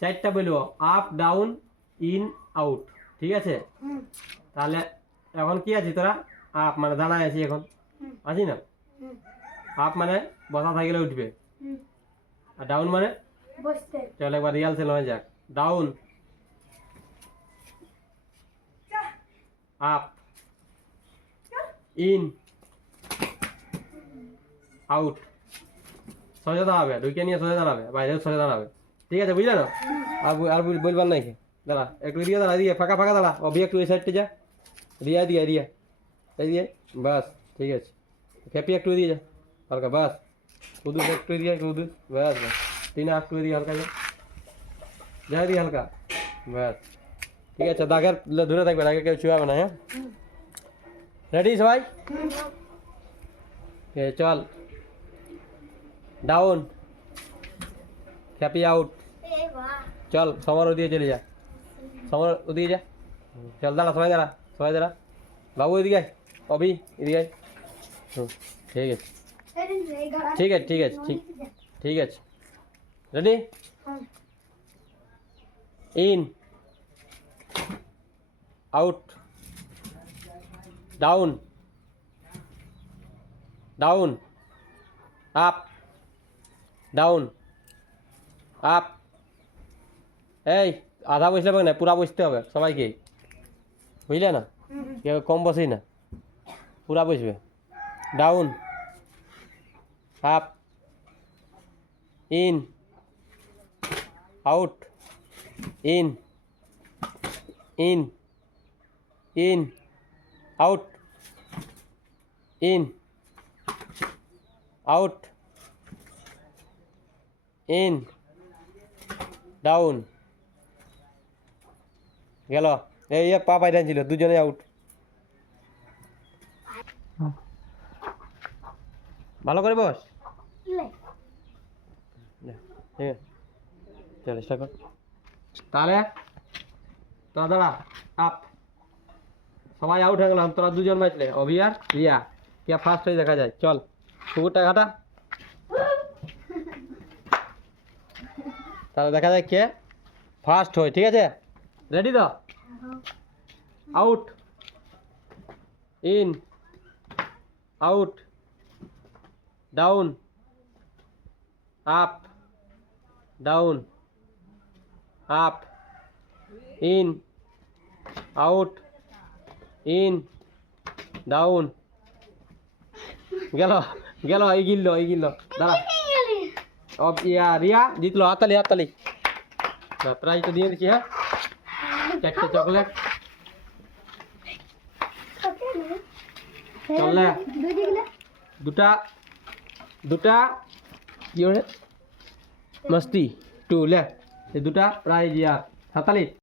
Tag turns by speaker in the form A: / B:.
A: চারটা বলব up down in out ঠিক আছে? তাহলে এখন কি আছি তোরা? আপ মানে দাঁড়ায় আছি এখন আছি না? আপ মানে বসা থাকলে উঠবে। আর ডাউন মানে? চল একবার রিহার্সেল হয়ে যাক। ডাউন আপ ইন আউট সোজা দাঁড়াবে ঢুকে নিয়ে সোজা দাঁড়াবে বাইরে সোজা দাঁড়াবে। ঠিক আছে বুঝলে না আর বল- আর বল- বলবার নাই কি? দাঁড়া একটু দিয়ে দাঁড়া দিয়ে ফাঁকা ফাঁকা দাঁড়া অভি একটু এই সাইডটা যা দিয়া দিয়া দিয়া এই দিয়ে বাস ঠিক আছে খেপি একটু দিয়ে যা হালকা বাস কুদুস একটু দিয়ে কুদুস বাস বাস তিন একটু দিয়ে হালকা যা যা দিয়ে হালকা বাস ঠিক আছে দাগের ধরে থাকবে দাগে কেউ ছুয়াবে না হ্যাঁ রেডি সবাই এ চল ডাউন খ্যাপি আউট
B: এ বাহ
A: চল সমর ওদিকে চলে যা সমর ওদিকে যা চল দাঁড়া সবাই দাঁড়া সবাই দাঁড়া বাবু এদিকে আয় অভি এদিকে আয় হুম ঠিক আছে
B: এই গাড়া
A: ঠিক আছে ঠিক আছে ঠিক ঠিক আছে ready
B: hmm
A: in out down down up down up. এই আধা বসলে হবে না পুরা বসতে হবে সবাইকে বুঝলে না? কেউ কম বসেই না? পুরা বসবে down up in out in in in out in out in down গেল এই পা পাইটান ছিল দুজনে আউট ভালো করে বস আছে কর তাহলে তোরা দাঁড়া আপ সবাই আউট হয়ে গেলাম তোরা দুজন বাঁচলে অভি আর রিয়া কে ফার্স্ট হয়ে দেখা যায় চল কুকুরটা ঘাটা তাহলে দেখা যায় কে ফার্স্ট হয়, ঠিক আছে? রেডি তো? Out in out down up down up in out in down গেল গেল, এই গিললো এই গিললো, দাঁড়া। অব ইয়া রিয়া জিতলো হাততালি হাততালি প্রাইজ তো দিয়ে দিচ্ছি হ্যাঁ চারটে চকলেট চললে
B: দুই দিলে
A: দুটা দুটা কি ওরে মস্তি টু লে এই দুটা প্রাইজ ইয়া হাতালি